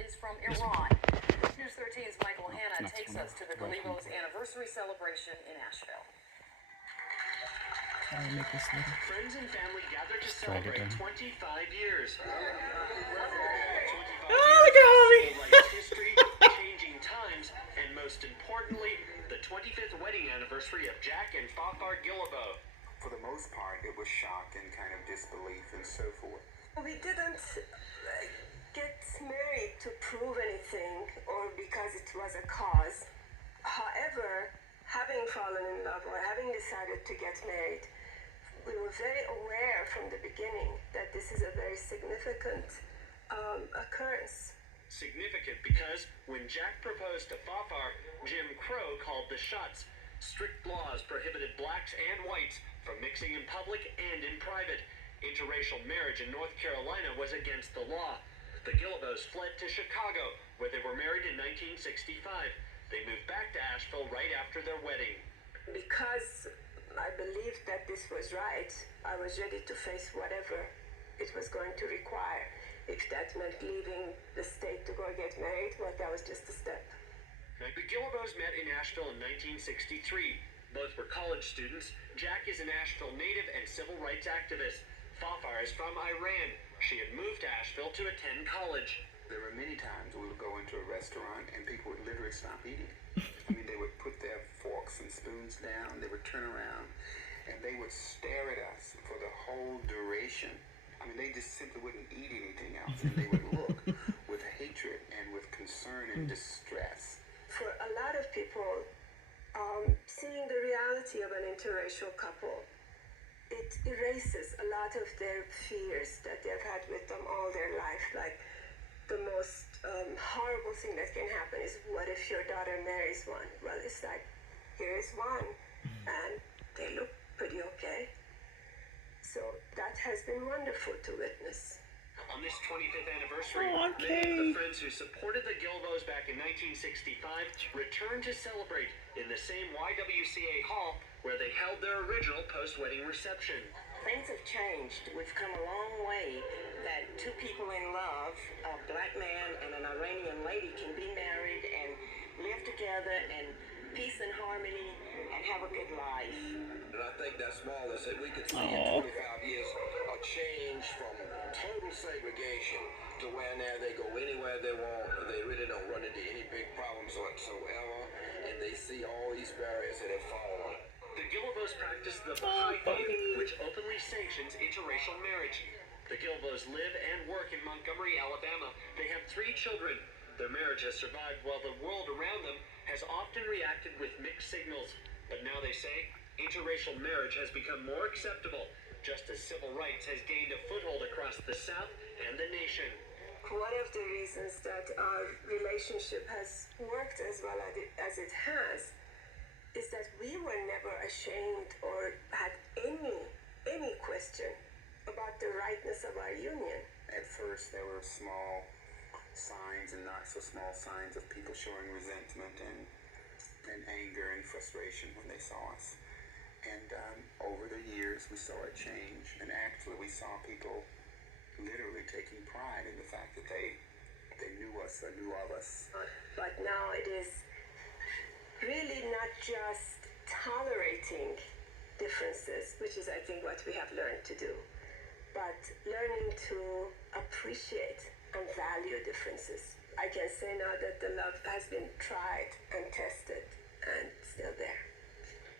is from Iran. News 13's Michael Hanna takes us to the Guillebeaux anniversary celebration in Asheville. Friends and family gathered to celebrate 25 years. 25 look at history, changing times, and most importantly, the 25th wedding anniversary of Jack and Fafar Guillebeaux. For the most part, it was shock and kind of disbelief and so forth. We didn't get married to prove anything or because it was a cause. However, having fallen in love or having decided to get married, we were very aware from the beginning that this is a very significant occurrence. Significant because when Jack proposed to Fafar, Jim Crow called the shots. Strict laws prohibited blacks and whites from mixing in public and in private. Interracial marriage in North Carolina was against the law. The Guillebeaux fled to Chicago, where they were married in 1965. They moved back to Asheville right after their wedding. Because I believed that this was right, I was ready to face whatever it was going to require. If that meant leaving the state to go get married, well, that was just a step. The Guillebeaux met in Asheville in 1963. Both were college students. Jack is an Asheville native and civil rights activist. Fafar is from Iran. She had moved to Asheville to attend college. There were many times we would go into a restaurant and people would literally stop eating. I mean, they would put their forks and spoons down, they would turn around, and they would stare at us for the whole duration. I mean, they just simply wouldn't eat anything else, and they would look with hatred and with concern and distress. For a lot of people, seeing the reality of an interracial couple, it erases a lot of their fears that they've had with them all their life. Like, the most horrible thing that can happen is, what if your daughter marries one? Well, it's like, here is one, and they look pretty okay. So that has been wonderful to witness. On this 25th anniversary, many of the friends who supported the Guillebeaux back in 1965 returned to celebrate in the same YWCA hall where they held their original post-wedding reception. Things have changed. We've come a long way that two people in love, a black man and an Iranian lady, can be married and live together in peace and harmony and have a good life. And I think that's small. I said we could see in 25 years a change from total segregation to where now they go anywhere they want. They really don't run into any big problems whatsoever, and they see all these barriers that have fallen. The Guillebeaux practice the Baha'i faith, which openly sanctions interracial marriage. The Guillebeaux live and work in Montgomery, Alabama. They have 3 children. Their marriage has survived while the world around them has often reacted with mixed signals. But now they say interracial marriage has become more acceptable, just as civil rights has gained a foothold across the South and the nation. One of the reasons that our relationship has worked as well as it has is that we were never ashamed or had any question about the rightness of our union. At first, there were small signs and not so small signs of people showing resentment and anger and frustration when they saw us. And over the years, we saw a change, and actually we saw people literally taking pride in the fact that they knew us or knew of us. But now it is really not just tolerating differences, which is, I think, what we have learned to do, but learning to appreciate and value differences. I can say now that the love has been tried and tested and still there.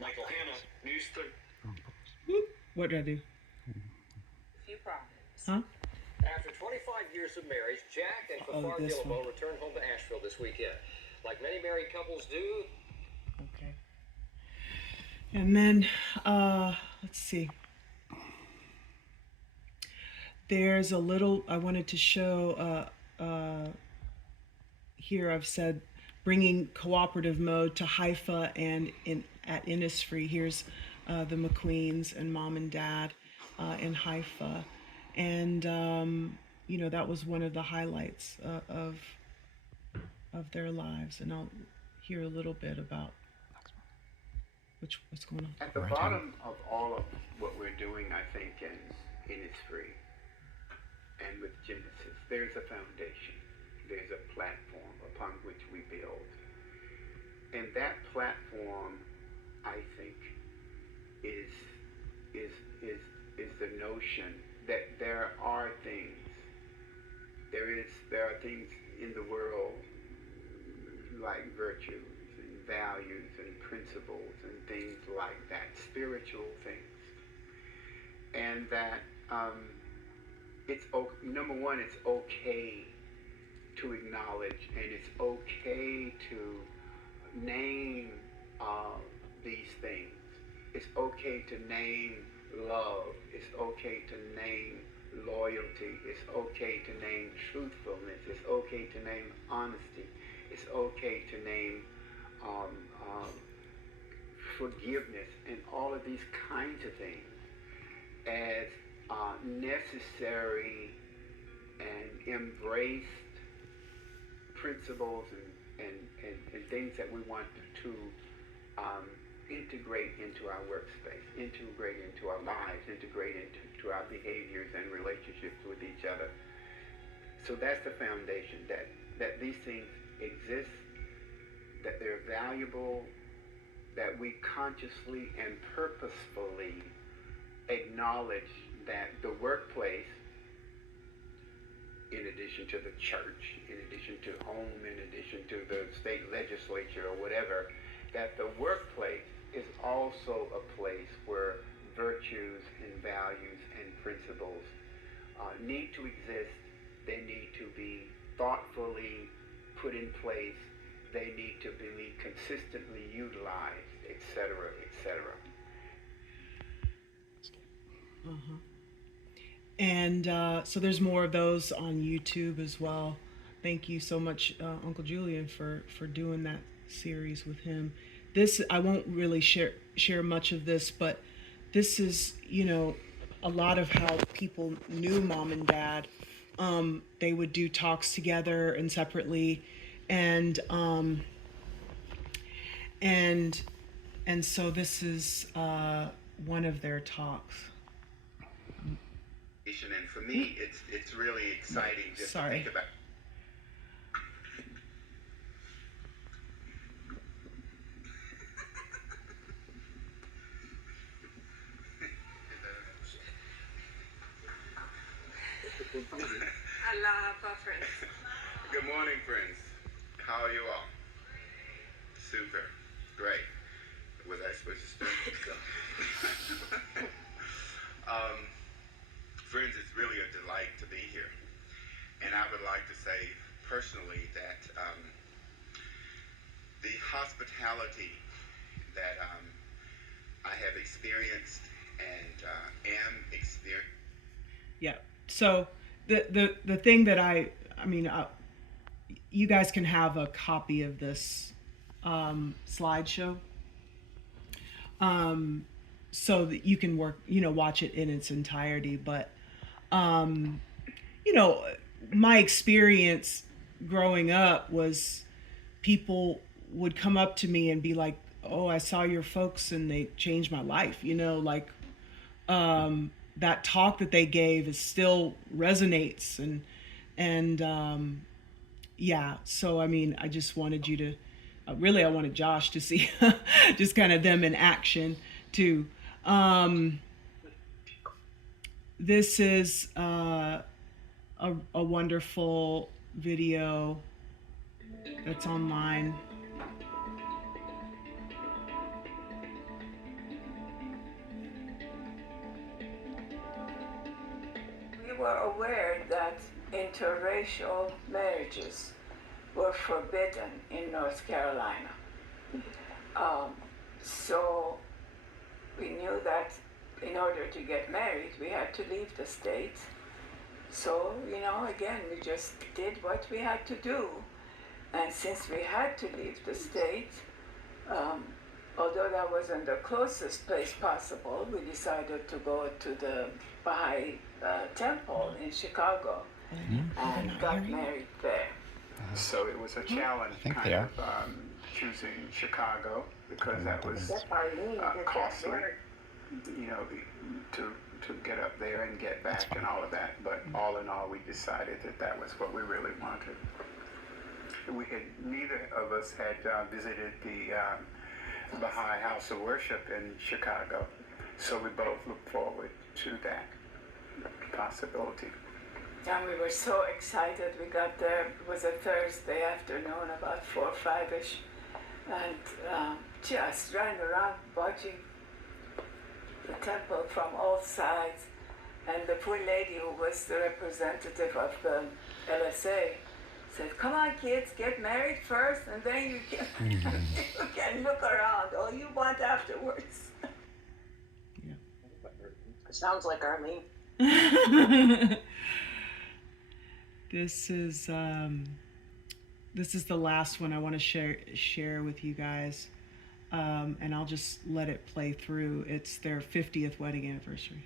Michael Hanna, News 3. What did I do? Few problems. Huh? After 25 years of marriage, Jack and Fafar this Guillebeaux one. returned home to Asheville this weekend. Like many married couples do. Okay. And then, let's see. There's a little, I wanted to show, here I've said, bringing cooperative mode to Haifa and at Innisfree. Here's the McQueens and mom and dad in Haifa. And, you know, that was one of the highlights of their lives. And I'll hear a little bit about what's going on. At the bottom of all of what we're doing, I think, in Innisfree and with Genesis, there's a foundation. there's a platform upon which we build. And that platform, I think, is the notion that there are things in the world like virtues and values and principles and things like that, spiritual things, and that number one, it's okay to acknowledge, and it's okay to name these things. It's okay to name love. It's okay to name loyalty. It's okay to name truthfulness. It's okay to name honesty. It's okay to name forgiveness and all of these kinds of things as necessary and embraced principles and things that we want to integrate into our workspace, integrate into our lives, integrate into our behaviors and relationships with each other. So that's the foundation, that these things exist, that they're valuable, that we consciously and purposefully acknowledge that the workplace, in addition to the church, in addition to home, in addition to the state legislature or whatever, that the workplace is also a place where virtues and values and principles need to exist. They need to be thoughtfully put in place. They need to be consistently utilized, etc., etc. And so there's more of those on YouTube as well. Thank you so much, Uncle Julian, for doing that series with him. This, I won't really share much of this, but this is, a lot of how people knew Mom and Dad. They would do talks together and separately, and so this is one of their talks. And for me, it's really exciting just to think about. Aloha, friends. Good morning, friends. How are you all? Super. Great. Was I supposed to start? Friends, it's really a delight to be here. And I would like to say personally that the hospitality that I have experienced and am experiencing. Yeah. So the thing that you guys can have a copy of this slideshow, so that you can watch it in its entirety. But my experience growing up was people would come up to me and be like, "Oh, I saw your folks and they changed my life." That talk that they gave is still resonates, and yeah. So I just wanted you to, really, I wanted Josh to see just kind of them in action too. This is a wonderful video that's online. We were aware that interracial marriages were forbidden in North Carolina. So we knew that in order to get married, we had to leave the state. So, again, we just did what we had to do. And since we had to leave the state, although that wasn't the closest place possible, we decided to go to the Baha'i temple in Chicago and got married there. So it was a challenge choosing Chicago because that was costly, to get up there and get back and all of that. But all in all, we decided that was what we really wanted. neither of us had visited the Baha'i House of Worship in Chicago, so we both look forward to that possibility. And we were so excited. We got there, it was a Thursday afternoon, about 4 or 5-ish, and just ran around watching the temple from all sides. And the poor lady who was the representative of the LSA said, "Come on, kids, get married first, and then you can, you can look around all you want afterwards." Yeah. Sounds like Arlene. This is the last one I want to share with you guys, and I'll just let it play through. It's their 50th wedding anniversary.